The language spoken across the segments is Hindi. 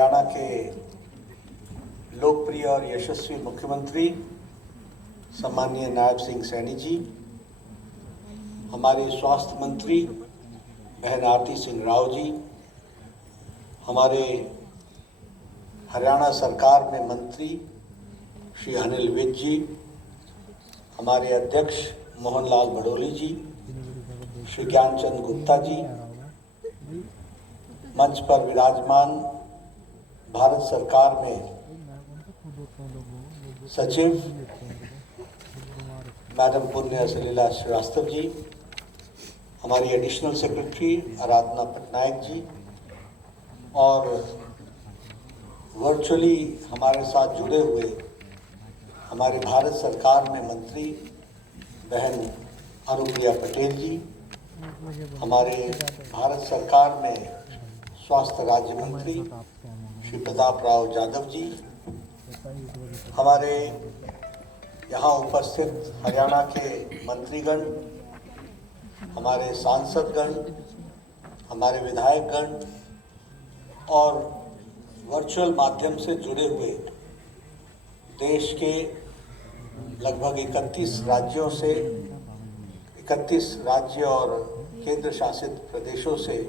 हरियाणा के लोकप्रिय और यशस्वी मुख्यमंत्री सम्माननीय नायब सिंह सैनी जी, हमारे स्वास्थ्य मंत्री बहन आरती सिंह राव जी, हमारे हरियाणा सरकार में मंत्री श्री अनिल विज जी, हमारे अध्यक्ष मोहनलाल बड़ोली जी, श्री ज्ञानचंद गुप्ता जी, मंच पर विराजमान भारत सरकार में सचिव मैडम पुण्य सलीला श्रीवास्तव जी, हमारी एडिशनल सेक्रेटरी आराधना पटनायक जी और वर्चुअली हमारे साथ जुड़े हुए हमारे भारत सरकार में मंत्री बहन अनुप्रिया पटेल जी, हमारे भारत सरकार में स्वास्थ्य राज्य मंत्री श्री प्रताप राव यादव जी, हमारे यहाँ उपस्थित हरियाणा के मंत्रीगण, हमारे सांसदगण, हमारे विधायकगण और वर्चुअल माध्यम से जुड़े हुए देश के लगभग 31 राज्यों से 31 राज्य और केंद्र शासित प्रदेशों से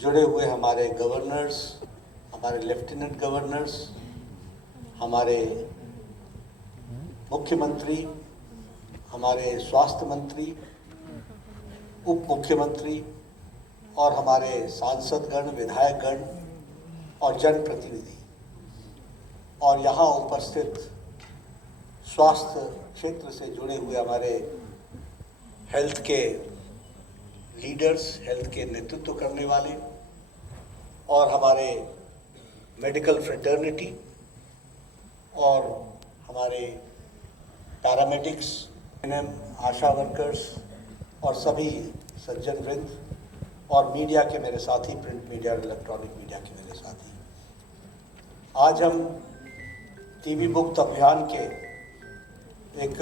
जुड़े हुए हमारे गवर्नर्स, हमारे लेफ्टिनेंट गवर्नर्स, हमारे मुख्यमंत्री, हमारे स्वास्थ्य मंत्री, उप मुख्यमंत्री और हमारे सांसदगण, विधायकगण और जनप्रतिनिधि और यहाँ उपस्थित स्वास्थ्य क्षेत्र से जुड़े हुए हमारे हेल्थ के लीडर्स, हेल्थ के नेतृत्व करने वाले और हमारे मेडिकल फ्रेटर्निटी और हमारे पैरामेडिक्स, आशा वर्कर्स और सभी सज्जन वृंद और मीडिया के मेरे साथी, प्रिंट मीडिया और इलेक्ट्रॉनिक मीडिया के मेरे साथी, आज हम टीबी मुक्त अभियान के एक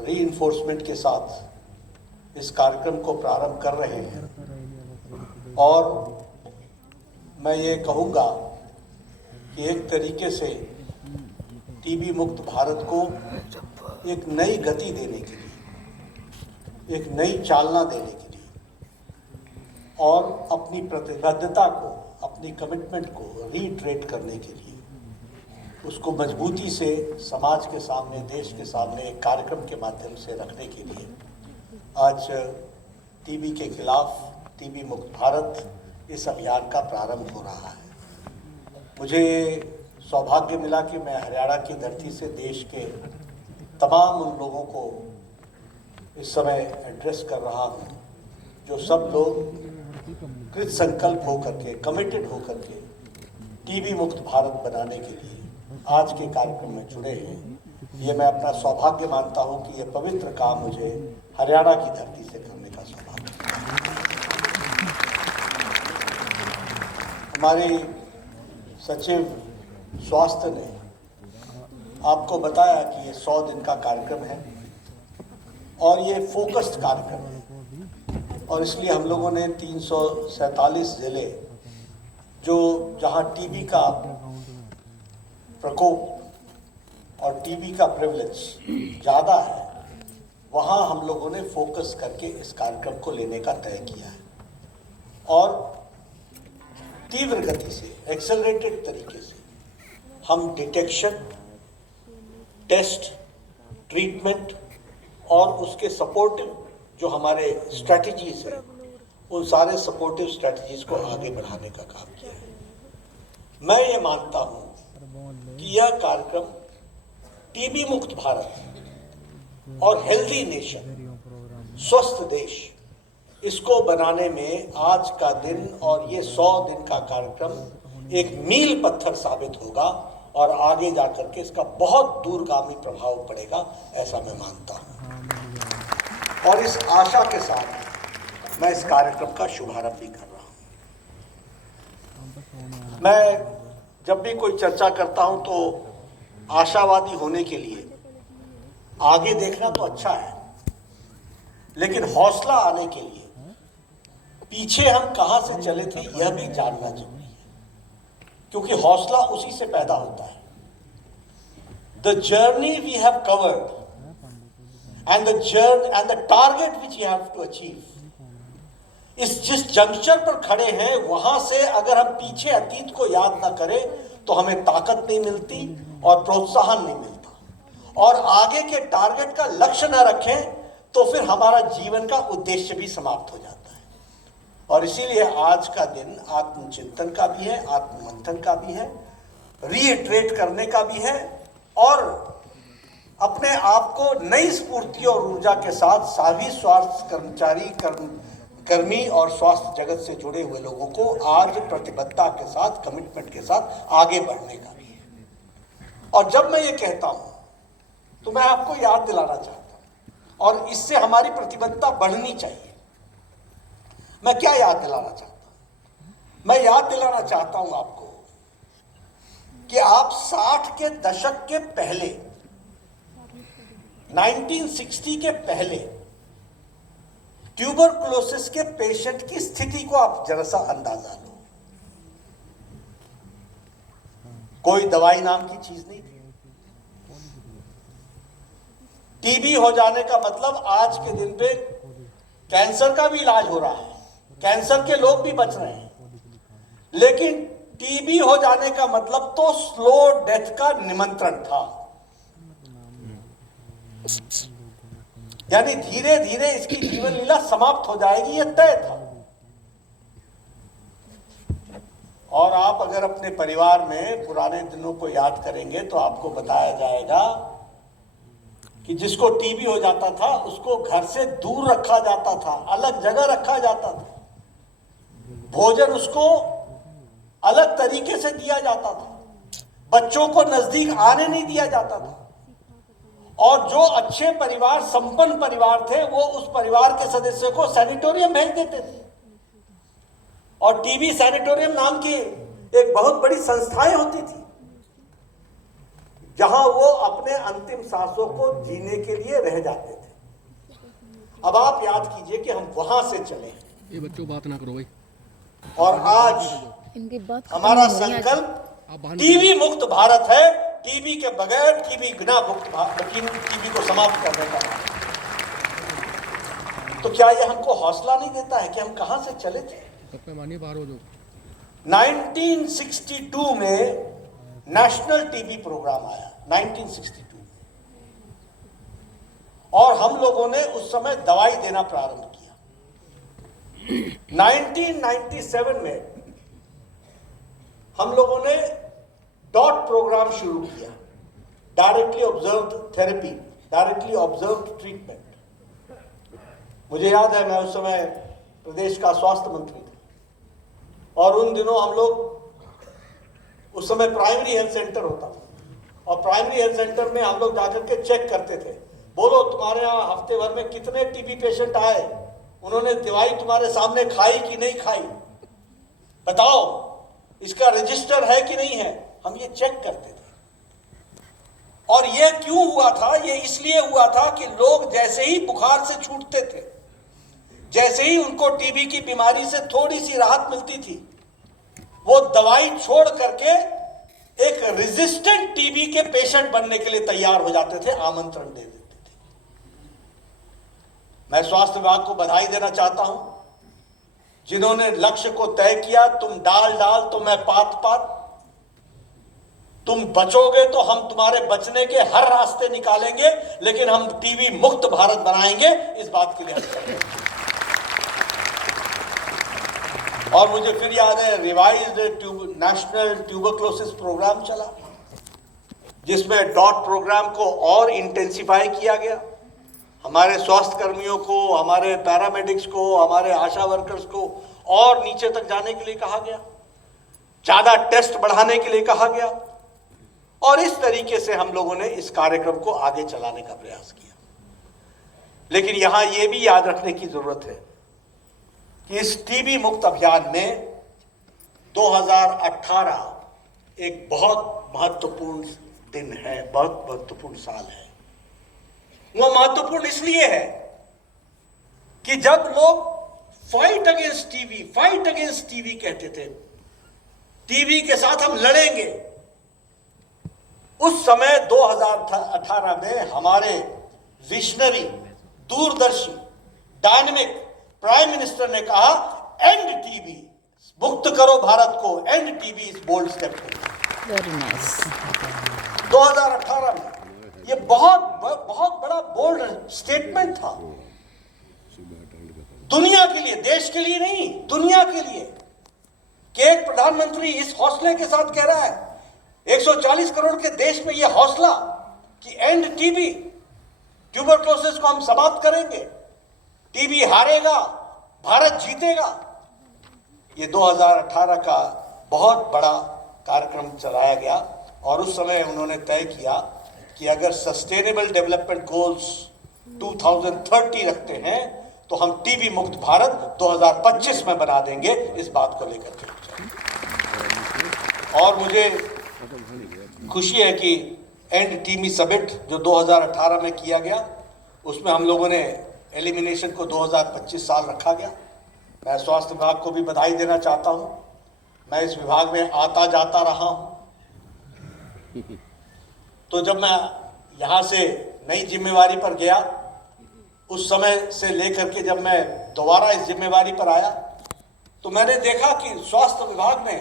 रीइंफोर्समेंट के साथ इस कार्यक्रम को प्रारंभ कर रहे हैं और मैं ये कहूँगा कि एक तरीके से टीबी मुक्त भारत को एक नई गति देने के लिए, एक नई चालना देने के लिए और अपनी प्रतिबद्धता को, अपनी कमिटमेंट को रीट्रेट करने के लिए, उसको मजबूती से समाज के सामने, देश के सामने एक कार्यक्रम के माध्यम से रखने के लिए आज टीबी के खिलाफ टीबी मुक्त भारत इस अभियान का प्रारंभ हो रहा है। मुझे सौभाग्य मिला कि मैं हरियाणा की धरती से देश के तमाम उन लोगों को इस समय एड्रेस कर रहा हूँ जो सब लोग कृत संकल्प होकर के, कमिटेड होकर के टीबी मुक्त भारत बनाने के लिए आज के कार्यक्रम में जुड़े हैं। ये मैं अपना सौभाग्य मानता हूँ कि ये पवित्र काम मुझे हरियाणा की धरती से करने का सौभाग्य। हमारे सचिव स्वास्थ्य ने आपको बताया कि ये 100 दिन का कार्यक्रम है और ये फोकस्ड कार्यक्रम है और इसलिए हम लोगों ने 347 जिले जो जहाँ टीबी का प्रकोप और टीबी का प्रिविलेज ज़्यादा है, वहाँ हम लोगों ने फोकस करके इस कार्यक्रम को लेने का तय किया है और तीव्र गति से, एक्सेलरेटेड तरीके से हम डिटेक्शन, टेस्ट, ट्रीटमेंट और उसके सपोर्टिव जो हमारे स्ट्रैटेजीज हैं, उन सारे सपोर्टिव स्ट्रैटेजीज को आगे बढ़ाने का काम किया है। मैं ये मानता हूँ कि यह कार्यक्रम टीबी मुक्त भारत और हेल्दी नेशन, स्वस्थ देश, इसको बनाने में आज का दिन और ये 100 दिन का कार्यक्रम एक मील पत्थर साबित होगा और आगे जाकर के इसका बहुत दूरगामी प्रभाव पड़ेगा, ऐसा मैं मानता हूँ। और इस आशा के साथ मैं इस कार्यक्रम का शुभारंभ भी कर रहा हूँ। मैं जब भी कोई चर्चा करता हूँ तो आशावादी होने के लिए आगे देखना तो अच्छा है, लेकिन हौसला आने के लिए पीछे हम कहाँ से चले थे यह भी जानना जरूरी है। क्योंकि हौसला उसी से पैदा होता है। The journey we have covered and the target which you have to achieve, इस जिस जंक्शन पर खड़े हैं वहां से अगर हम पीछे अतीत को याद ना करें तो हमें ताकत नहीं मिलती और प्रोत्साहन नहीं मिलता, और आगे के टारगेट का लक्ष्य ना रखें तो फिर हमारा जीवन का उद्देश्य भी समाप्त हो जाता है। और इसीलिए आज का दिन आत्मचिंतन का भी है, आत्ममंथन का भी है, रीइटरेट करने का भी है, और अपने आप को नई स्फूर्ति और ऊर्जा के साथ सभी स्वास्थ्य कर्मी और स्वास्थ्य जगत से जुड़े हुए लोगों को आज प्रतिबद्धता के साथ, कमिटमेंट के साथ आगे बढ़ने का भी है। और जब मैं ये कहता हूं तो मैं आपको याद दिलाना चाहता हूं, और इससे हमारी प्रतिबद्धता बढ़नी चाहिए। मैं क्या याद दिलाना चाहता हूं? मैं याद दिलाना चाहता हूं आपको कि आप 60 के दशक के पहले, 1960 के पहले ट्यूबरकुलोसिस के पेशेंट की स्थिति को आप जरा सा अंदाजा लो। कोई दवाई नाम की चीज नहीं थी। टीबी हो जाने का मतलब आज के दिन पे कैंसर का भी इलाज हो रहा है, कैंसर के लोग भी बच रहे हैं, लेकिन टीबी हो जाने का मतलब तो स्लो डेथ का निमंत्रण था। यानी धीरे धीरे इसकी जीवन लीला समाप्त हो जाएगी, यह तय था। और आप अगर अपने परिवार में पुराने दिनों को याद करेंगे तो आपको बताया जाएगा कि जिसको टीबी हो जाता था उसको घर से दूर रखा जाता था, अलग जगह रखा जाता था, भोजन उसको अलग तरीके से दिया जाता था, बच्चों को नजदीक आने नहीं दिया जाता था, और जो अच्छे परिवार, संपन्न परिवार थे, वो उस परिवार के सदस्य को सैनिटोरियम भेज देते थे। और टीबी सैनिटोरियम नाम की एक बहुत बड़ी संस्थाएं होती थी जहां वो अपने अंतिम सांसों को जीने के लिए रह जाते थे। अब आप याद कीजिए कि हम वहां से चले। ये बच्चों बात ना करो भाई। और आज हमारा संकल्प टीबी मुक्त भारत है। टीबी के बगैर, टीबी बिना टीबी को समाप्त करने का। तो क्या ये हमको हौसला नहीं देता है कि हम कहां से चले थे? 1962 में नेशनल टीबी प्रोग्राम आया, 1962 में, और हम लोगों ने उस समय दवाई देना प्रारंभ किया। 1997 में हम लोगों ने डॉट प्रोग्राम शुरू किया, directly observed therapy, directly observed treatment. मुझे याद है मैं उस समय प्रदेश का स्वास्थ्य मंत्री था, और उन दिनों हम लोग, उस समय प्राइमरी हेल्थ सेंटर होता था, और प्राइमरी हेल्थ सेंटर में हम लोग जाकर के चेक करते थे, बोलो तुम्हारे यहाँ हफ्ते भर में कितने टीबी पेशेंट आए, उन्होंने दवाई तुम्हारे सामने खाई कि नहीं खाई, बताओ, इसका रजिस्टर है कि नहीं है। हम ये चेक करते थे। और ये क्यों हुआ था? ये इसलिए हुआ था कि लोग जैसे ही बुखार से छूटते थे, जैसे ही उनको टीबी की बीमारी से थोड़ी सी राहत मिलती थी, वो दवाई छोड़ करके एक रेजिस्टेंट टीबी के पेशेंट बनने के लिए तैयार हो जाते थे, आमंत्रण दे देते थे। मैं स्वास्थ्य विभाग को बधाई देना चाहता हूं, जिन्होंने लक्ष्य को तय किया, तुम डाल डाल तो मैं पात पात, तुम बचोगे तो हम तुम्हारे बचने के हर रास्ते निकालेंगे, लेकिन हम टीबी मुक्त भारत बनाएंगे, इस बात के लिए हम कर रहे हैं। और मुझे फिर याद है रिवाइज्ड नेशनल ट्यूबरकुलोसिस प्रोग्राम चला, जिसमें डॉट प्रोग्राम को और इंटेंसिफाई किया गया। हमारे स्वास्थ्य कर्मियों को, हमारे पैरामेडिक्स को, हमारे आशा वर्कर्स को और नीचे तक जाने के लिए कहा गया, ज्यादा टेस्ट बढ़ाने के लिए कहा गया, और इस तरीके से हम लोगों ने इस कार्यक्रम को आगे चलाने का प्रयास किया। लेकिन यहां यह भी याद रखने की जरूरत है कि इस टीबी मुक्त अभियान में 2018 एक बहुत महत्वपूर्ण दिन है, बहुत महत्वपूर्ण साल है। वो महत्वपूर्ण इसलिए है कि जब लोग फाइट अगेंस्ट टीबी कहते थे, टीबी के साथ हम लड़ेंगे। उस समय 2018 में हमारे विजनरी, दूरदर्शी, डायनेमिक प्राइम मिनिस्टर ने कहा एंड टीबी, मुक्त करो भारत को, end TB is bold step. Very nice. 2018 में ये बहुत बड़ा बोल्ड स्टेटमेंट था दुनिया के लिए, देश के लिए नहीं, दुनिया के लिए, कि एक प्रधानमंत्री इस हौसले के साथ कह रहा है, 140 करोड़ के देश में यह हौसला कि एंड टीबी, ट्यूबरक्लोसिस को हम समाप्त करेंगे, टीबी हारेगा, भारत जीतेगा। ये 2018 का बहुत बड़ा कार्यक्रम चलाया गया और उस समय उन्होंने तय किया कि अगर सस्टेनेबल डेवलपमेंट गोल्स 2030 रखते हैं तो हम टीबी मुक्त भारत 2025 में बना देंगे। इस बात को लेकर के और मुझे खुशी है कि एंड टीबी समिट जो 2018 में किया गया, उसमें हम लोगों ने एलिमिनेशन को 2025 साल रखा गया। मैं स्वास्थ्य विभाग को भी बधाई देना चाहता हूं। मैं इस विभाग में आता जाता रहा हूं, तो जब मैं यहां से नई जिम्मेवारी पर गया, उस समय से लेकर के जब मैं दोबारा इस जिम्मेवारी पर आया, तो मैंने देखा कि स्वास्थ्य विभाग ने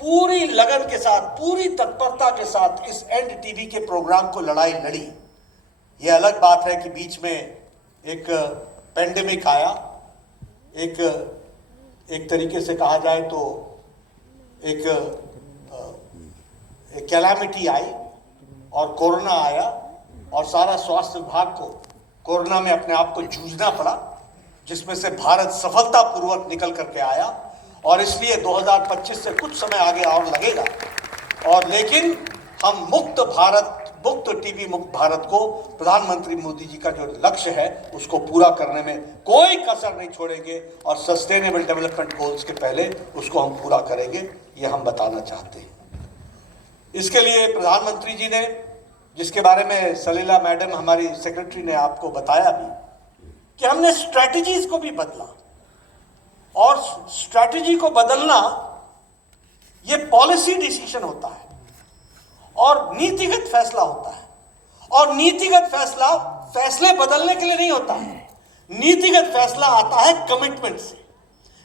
पूरी लगन के साथ, पूरी तत्परता के साथ इस एंड टीबी के प्रोग्राम को लड़ाई लड़ी। ये अलग बात है कि बीच में एक पेंडेमिक आया, एक तरीके से कहा जाए तो एक कैलामिटी आई और कोरोना आया और सारा स्वास्थ्य विभाग को कोरोना में अपने आप को जूझना पड़ा, जिसमें से भारत सफलतापूर्वक निकल करके आया। और इसलिए 2025 से कुछ समय आगे और लगेगा, और लेकिन हम मुक्त भारत, मुक्त टीबी मुक्त भारत को प्रधानमंत्री मोदी जी का जो लक्ष्य है उसको पूरा करने में कोई कसर नहीं छोड़ेंगे और सस्टेनेबल डेवलपमेंट गोल्स के पहले उसको हम पूरा करेंगे, ये हम बताना चाहते हैं। इसके लिए प्रधानमंत्री जी ने, जिसके बारे में सलीला मैडम हमारी सेक्रेटरी ने आपको बताया भी, कि हमने स्ट्रैटेजीज को भी बदला, और स्ट्रैटेजी को बदलना ये पॉलिसी डिसीजन होता है और नीतिगत फैसला होता है, और नीतिगत फैसले बदलने के लिए नहीं होता है। नीतिगत फैसला आता है कमिटमेंट से,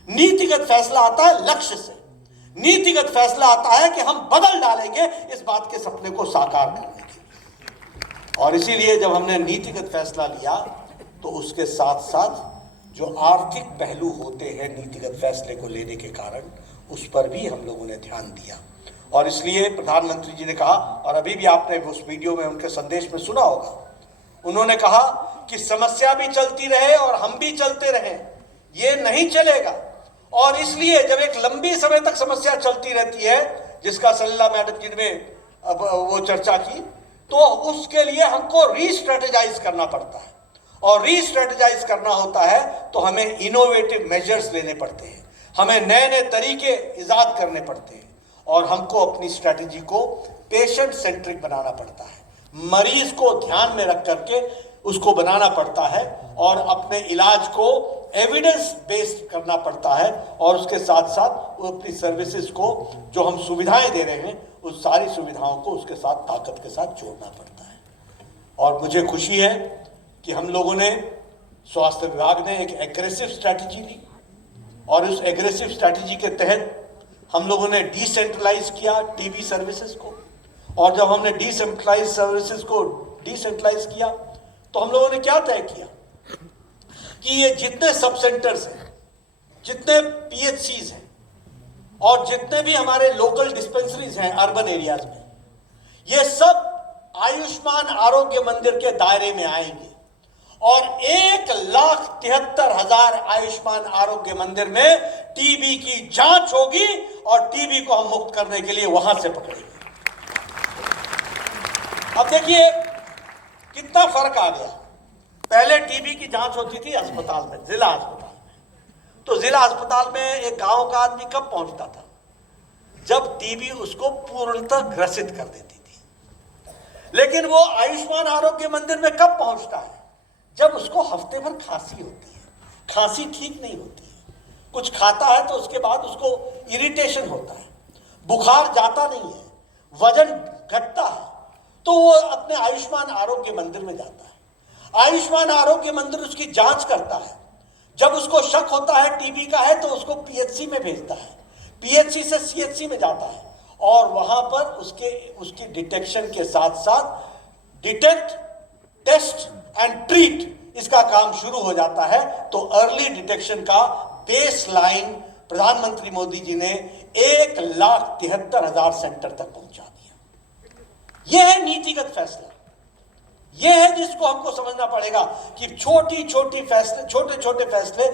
नीतिगत फैसला आता है लक्ष्य से, नीतिगत फैसला आता है कि हम बदल डालेंगे इस बात के सपने को साकार करने के लिए। और इसीलिए जब हमने नीतिगत फैसला लिया तो उसके साथ साथ जो आर्थिक पहलू होते हैं नीतिगत फैसले को लेने के कारण, उस पर भी हम लोगों ने ध्यान दिया। और इसलिए प्रधानमंत्री जी ने कहा, और अभी भी आपने उस वीडियो में उनके संदेश में सुना होगा, उन्होंने कहा कि समस्या भी चलती रहे और हम भी चलते रहे, ये नहीं चलेगा। और इसलिए जब एक लंबी समय तक समस्या चलती रहती है, जिसका सलीला मैडम जी ने वो चर्चा की, तो उसके लिए हमको रीस्ट्रेटेजाइज करना पड़ता है, और रीस्ट्रेटेजाइज करना होता है तो हमें इनोवेटिव मेजर्स लेने पड़ते हैं, हमें नए नए तरीके इजाद करने पड़ते हैं, और हमको अपनी स्ट्रैटेजी को पेशेंट सेंट्रिक बनाना पड़ता है, मरीज को ध्यान में रख करके उसको बनाना पड़ता है, और अपने इलाज को एविडेंस बेस्ड करना पड़ता है, और उसके साथ साथ वो अपनी सर्विसेज को जो हम सुविधाएं दे रहे हैं उस सारी सुविधाओं को उसके साथ ताकत के साथ जोड़ना पड़ता है। और मुझे खुशी है कि हम लोगों ने, स्वास्थ्य विभाग ने एक एग्रेसिव स्ट्रैटेजी ली, और उस एग्रेसिव स्ट्रैटेजी के तहत हम लोगों ने डिसेंट्रलाइज किया टीबी सर्विसेज को। और जब हमने डिसेंट्रलाइज सर्विसेज को डिसेंट्रलाइज किया तो हम लोगों ने क्या तय किया कि ये जितने सब सेंटर्स हैं, जितने पीएचसीज हैं, और जितने भी हमारे लोकल डिस्पेंसरीज हैं अर्बन एरियाज में, ये सब आयुष्मान आरोग्य मंदिर के दायरे में आएंगे, और 1,73,000 आयुष्मान आरोग्य मंदिर में टीबी की जांच होगी, और टीबी को हम मुक्त करने के लिए वहां से पकड़ेंगे। अब देखिए कितना फर्क आ गया। पहले टीबी की जांच होती थी अस्पताल में, जिला अस्पताल में, तो जिला अस्पताल में एक गांव का आदमी कब पहुंचता था? जब टीबी उसको पूर्णतः ग्रसित कर देती थी। लेकिन वो आयुष्मान आरोग्य मंदिर में कब पहुंचता है? जब उसको हफ्ते भर खांसी होती है, खांसी ठीक नहीं होती है, कुछ खाता है तो उसके बाद उसको इरिटेशन होता है, बुखार जाता नहीं है, वजन घटता है, तो वो अपने आयुष्मान आरोग्य मंदिर में जाता है। आयुष्मान आरोग्य मंदिर उसकी जांच करता है। जब उसको शक होता है टीबी का है तो उसको पीएचसी में भेजता है, पीएचसी से सीएचसी में जाता है और वहां पर उसकी डिटेक्शन के साथ साथ डिटेक्ट, टेस्ट एंड ट्रीट इसका काम शुरू हो जाता है। तो अर्ली डिटेक्शन का बेस लाइन प्रधानमंत्री मोदी जी ने 1,73,000 सेंटर तक पहुंचा दिया। यह है नीतिगत फैसला, यह है जिसको हमको समझना पड़ेगा कि छोटे छोटे फैसले